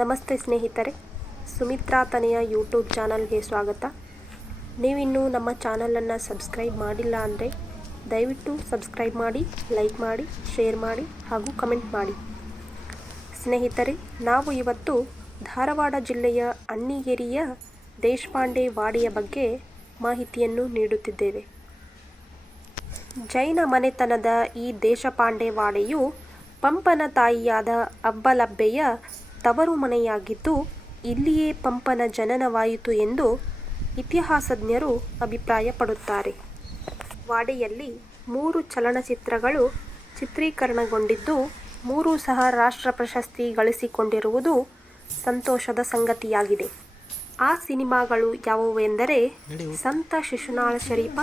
ನಮಸ್ತೆ ಸ್ನೇಹಿತರೆ, ಸುಮಿತ್ರಾ ತನೆಯ ಯೂಟ್ಯೂಬ್ ಚಾನಲ್ಗೆ ಸ್ವಾಗತ. ನೀವಿನ್ನೂ ನಮ್ಮ ಚಾನಲನ್ನು ಸಬ್ಸ್ಕ್ರೈಬ್ ಮಾಡಿಲ್ಲ ಅಂದರೆ ದಯವಿಟ್ಟು ಸಬ್ಸ್ಕ್ರೈಬ್ ಮಾಡಿ, ಲೈಕ್ ಮಾಡಿ, ಶೇರ್ ಮಾಡಿ ಹಾಗೂ ಕಮೆಂಟ್ ಮಾಡಿ. ಸ್ನೇಹಿತರೆ, ನಾವು ಇವತ್ತು ಧಾರವಾಡ ಜಿಲ್ಲೆಯ ಅಣ್ಣಿಗೇರಿಯ ದೇಶಪಾಂಡೆ ವಾಡಿಯ ಬಗ್ಗೆ ಮಾಹಿತಿಯನ್ನು ನೀಡುತ್ತಿದ್ದೇವೆ. ಜೈನ ಮನೆತನದ ಈ ದೇಶಪಾಂಡೆ ವಾಡೆಯು ಪಂಪನ ತಾಯಿಯಾದ ಅಬ್ಬಲಬ್ಬೆಯ ತವರು ಮನೆಯಾಗಿದ್ದು ಇಲ್ಲಿಯೇ ಪಂಪನ ಜನನವಾಯಿತು ಎಂದು ಇತಿಹಾಸಜ್ಞರು ಅಭಿಪ್ರಾಯಪಡುತ್ತಾರೆ. ವಾಡೆಯಲ್ಲಿ ಮೂರು ಚಲನಚಿತ್ರಗಳು ಚಿತ್ರೀಕರಣಗೊಂಡಿದ್ದು ಮೂರು ಸಹ ರಾಷ್ಟ್ರ ಪ್ರಶಸ್ತಿ ಗಳಿಸಿಕೊಂಡಿರುವುದು ಸಂತೋಷದ ಸಂಗತಿಯಾಗಿದೆ. ಆ ಸಿನಿಮಾಗಳು ಯಾವುವೆಂದರೆ ಸಂತ ಶಿಶುನಾಳ ಶರೀಫ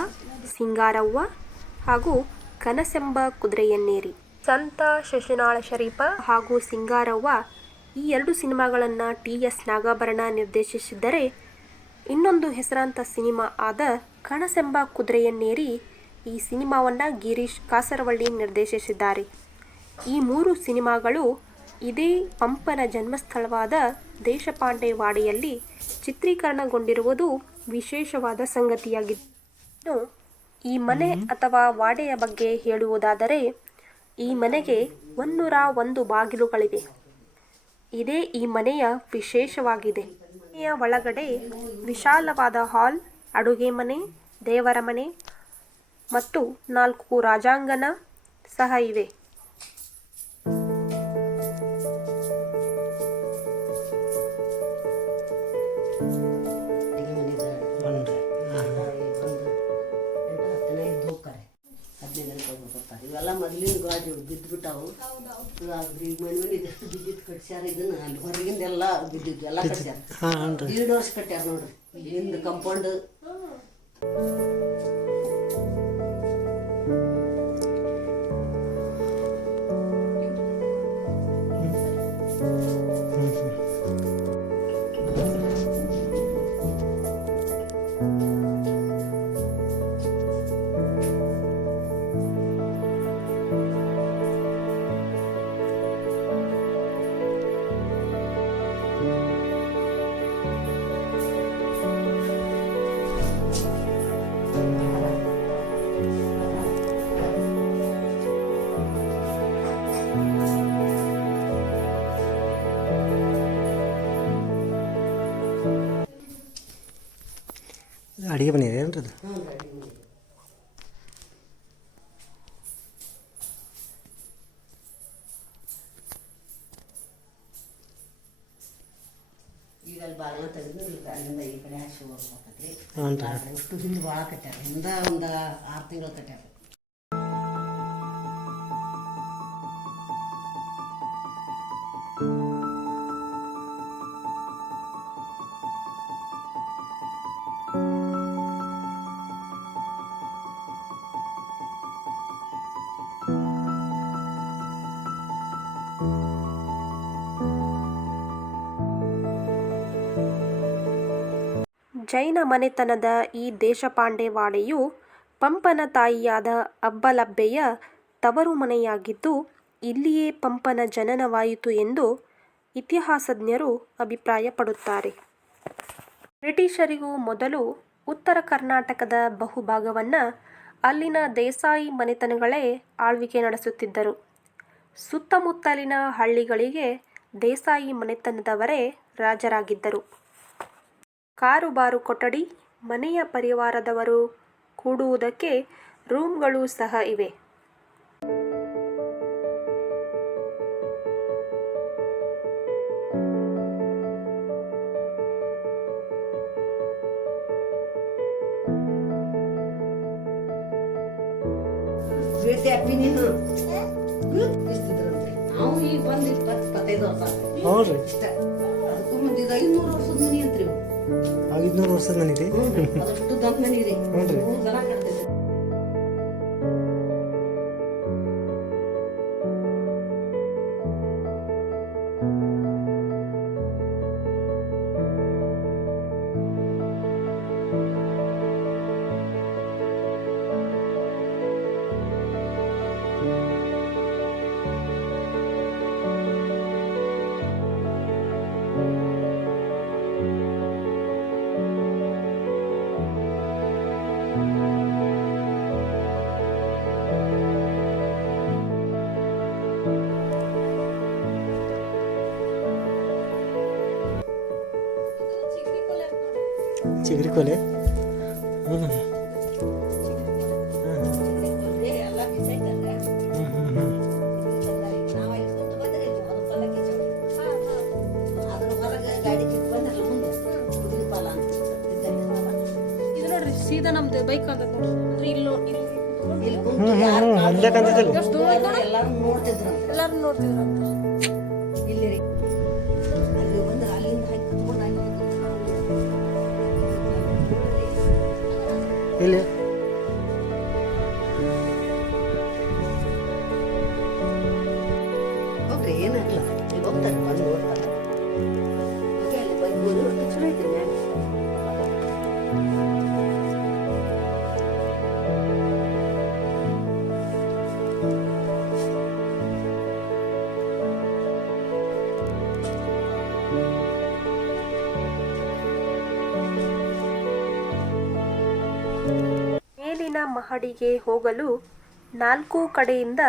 ಸಿಂಗಾರವ್ವ ಹಾಗೂ ಕನಸೆಂಬ ಕುದುರೆಯನ್ನೇರಿ. ಸಂತ ಶಿಶುನಾಳ ಶರೀಫ ಹಾಗೂ ಸಿಂಗಾರವ್ವ ಈ ಎರಡು ಸಿನಿಮಾಗಳನ್ನು ಟಿ ಎಸ್ ನಾಗಾಭರಣ ನಿರ್ದೇಶಿಸಿದ್ದರೆ ಇನ್ನೊಂದು ಹೆಸರಾಂತ ಸಿನಿಮಾ ಆದ ಕಣಸೆಂಬ ಕುದುರೆಯನ್ನೇರಿ ಈ ಸಿನಿಮಾವನ್ನು ಗಿರೀಶ್ ಕಾಸರವಳ್ಳಿ ನಿರ್ದೇಶಿಸಿದ್ದಾರೆ. ಈ ಮೂರು ಸಿನಿಮಾಗಳು ಇದೇ ಪಂಪನ ಜನ್ಮಸ್ಥಳವಾದ ದೇಶಪಾಂಡೆ ವಾಡೆಯಲ್ಲಿ ಚಿತ್ರೀಕರಣಗೊಂಡಿರುವುದು ವಿಶೇಷವಾದ ಸಂಗತಿಯಾಗಿದ್ದು ಈ ಮನೆ ಅಥವಾ ವಾಡೆಯ ಬಗ್ಗೆ ಹೇಳುವುದಾದರೆ ಈ ಮನೆಗೆ ಒನ್ನೂರ ಒಂದು ಬಾಗಿಲುಗಳಿವೆ. ಇದೇ ಈ ಮನೆಯ ವಿಶೇಷವಾಗಿದೆ. ಮನೆಯ ಒಳಗಡೆ ವಿಶಾಲವಾದ ಹಾಲ್, ಅಡುಗೆ ಮನೆ, ದೇವರ ಮನೆ ಮತ್ತು ನಾಲ್ಕು ರಾಜಾಂಗಣ ಸಹ ಇವೆ. ಮೊದಲಿನ ಗಾಡಿ ಬಿದ್ದುಬಿಟ್ಟಾವು ಈಗ ಮನೆ ಮನೆ ಇದಷ್ಟು ಬಿದ್ದಿತ್ತು ಕಟ್ಸ್ಯಾರ ಇದನ್ನ. ಅಲ್ಲಿ ಹೊರಗಿಂದ ಎಲ್ಲ ಬಿದ್ದಿದ್ದು ಎಲ್ಲ ಕಟ್ಸ್ಯಾರ. ಎರಡು ವರ್ಷ ಕಟ್ಟ್ಯಾರ ನೋಡ್ರಿ. ಇಲ್ಲಿಂದ ಕಂಪೌಂಡ್ ಅಡಿಗೆ ಮನೆ ಏನ್ರಿ ಅದು ಈಗ ಅಲ್ಲಿ ಬಾಗಿಲ ತೆಗೆದು ಈಗ ಅಲ್ಲಿಂದ ಈ ಕಡೆ ಹಾಸಿ ಹೋಗ್ಬೇಕತ್ರಿ ಹ್ಞೂ ರೀ ಅಷ್ಟು ಹಿಂದೆ ಭಾಳ ಕಟ್ಟ್ಯಾರ ಹಿಂದ ಒಂದು ಆರು ತಿಂಗಳು ಕಟ್ಟ್ಯಾರ ಜೈನ ಮನೆತನದ ಈ ದೇಶಪಾಂಡೆ ಪಂಪನ ತಾಯಿಯಾದ ಅಬ್ಬಲಬ್ಬೆಯ ತವರು ಮನೆಯಾಗಿದ್ದು ಇಲ್ಲಿಯೇ ಪಂಪನ ಜನನವಾಯಿತು ಎಂದು ಇತಿಹಾಸಜ್ಞರು ಅಭಿಪ್ರಾಯಪಡುತ್ತಾರೆ. ಬ್ರಿಟಿಷರಿಗೂ ಮೊದಲು ಉತ್ತರ ಕರ್ನಾಟಕದ ಬಹುಭಾಗವನ್ನು ಅಲ್ಲಿನ ದೇಸಾಯಿ ಮನೆತನಗಳೇ ಆಳ್ವಿಕೆ ನಡೆಸುತ್ತಿದ್ದರು. ಸುತ್ತಮುತ್ತಲಿನ ಹಳ್ಳಿಗಳಿಗೆ ದೇಸಾಯಿ ಮನೆತನದವರೇ ರಾಜರಾಗಿದ್ದರು. ಕಾರುಬಾರು ಕೊಠಡಿ ಮನೆಯ ಪರಿವಾರದವರು ಕೂಡುವುದಕ್ಕೆ ರೂಮ್ಗಳು ಸಹ ಇವೆ. ನಾವು ಈಗ ಬಂದು ಇಪ್ಪತ್ತು ಇಪ್ಪತ್ತೈದು ವರ್ಷ ಐದುನೂರು ವರ್ಷದ ಮನೆ ರೀ. ಹ್ಞೂ ರೀ ಇದು ನೋಡ್ರಿ ಸೀದಾ ನಮ್ದು ಬೈಕ್ ಹ್ಮ್ ಹ್ಮ್ ಹ್ಮ್ ಹ್ಮ್ ಇಲ್ಲಿ ಹ್ಮ್ ಹ್ಮ್ ಹ್ಮ್ ನೋಡ್ತಿದ್ರು ಹ್ಮ್ ನೋಡ್ತಿದ್ರು ಇಲ್ಲಿ ಮಹಡಿಗೆ ಹೋಗಲು ನಾಲ್ಕು ಕಡೆಯಿಂದ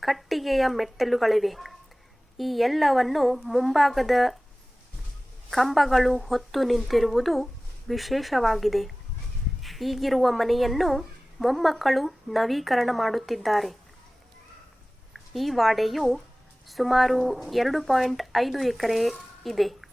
ಕಟ್ಟಿಗೆಯ ಮೆಟ್ಟಲುಗಳಿವೆ. ಈ ಎಲ್ಲವನ್ನು ಮುಂಭಾಗದ ಕಂಬಗಳು ಹೊತ್ತು ನಿಂತಿರುವುದು ವಿಶೇಷವಾಗಿದೆ. ಈಗಿರುವ ಮನೆಯನ್ನು ಮೊಮ್ಮಕ್ಕಳು ನವೀಕರಣ ಮಾಡುತ್ತಿದ್ದಾರೆ. ಈ ವಾಡೆಯು ಸುಮಾರು ಎರಡು ಪಾಯಿಂಟ್ ಐದು ಎಕರೆ ಇದೆ.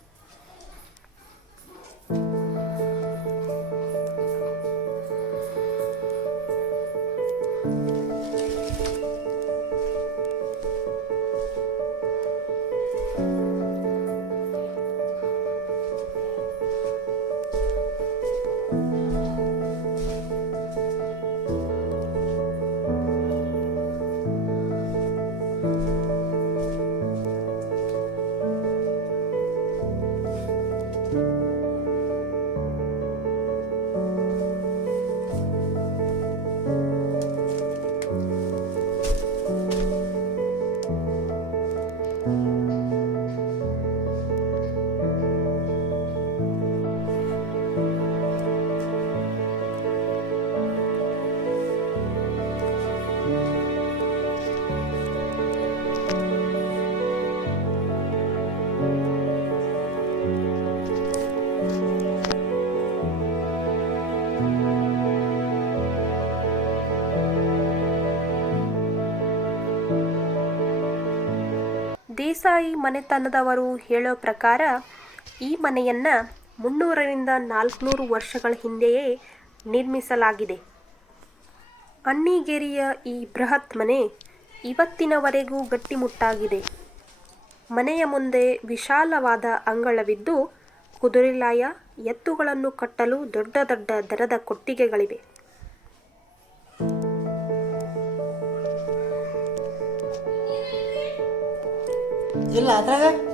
ದೇಸಾಯಿ ಮನೆತನದವರು ಹೇಳೋ ಪ್ರಕಾರ, ಈ ಮನೆಯನ್ನ ಮುನ್ನೂರರಿಂದ ನಾಲ್ಕುನೂರು ವರ್ಷಗಳ ಹಿಂದೆಯೇ ನಿರ್ಮಿಸಲಾಗಿದೆ. ಅಣ್ಣಿಗೇರಿಯ ಈ ಬೃಹತ್ ಮನೆ ಇವತ್ತಿನವರೆಗೂ ಗಟ್ಟಿಮುಟ್ಟಾಗಿದೆ. ಮನೆಯ ಮುಂದೆ ವಿಶಾಲವಾದ ಅಂಗಳವಿದ್ದು, ಕುದುರೆಲಾಯ ಎತ್ತುಗಳನ್ನು ಕಟ್ಟಲು ದೊಡ್ಡ ದೊಡ್ಡ ದರದ ಕೊಟ್ಟಿಗೆಗಳಿವೆ. 你来，大哥。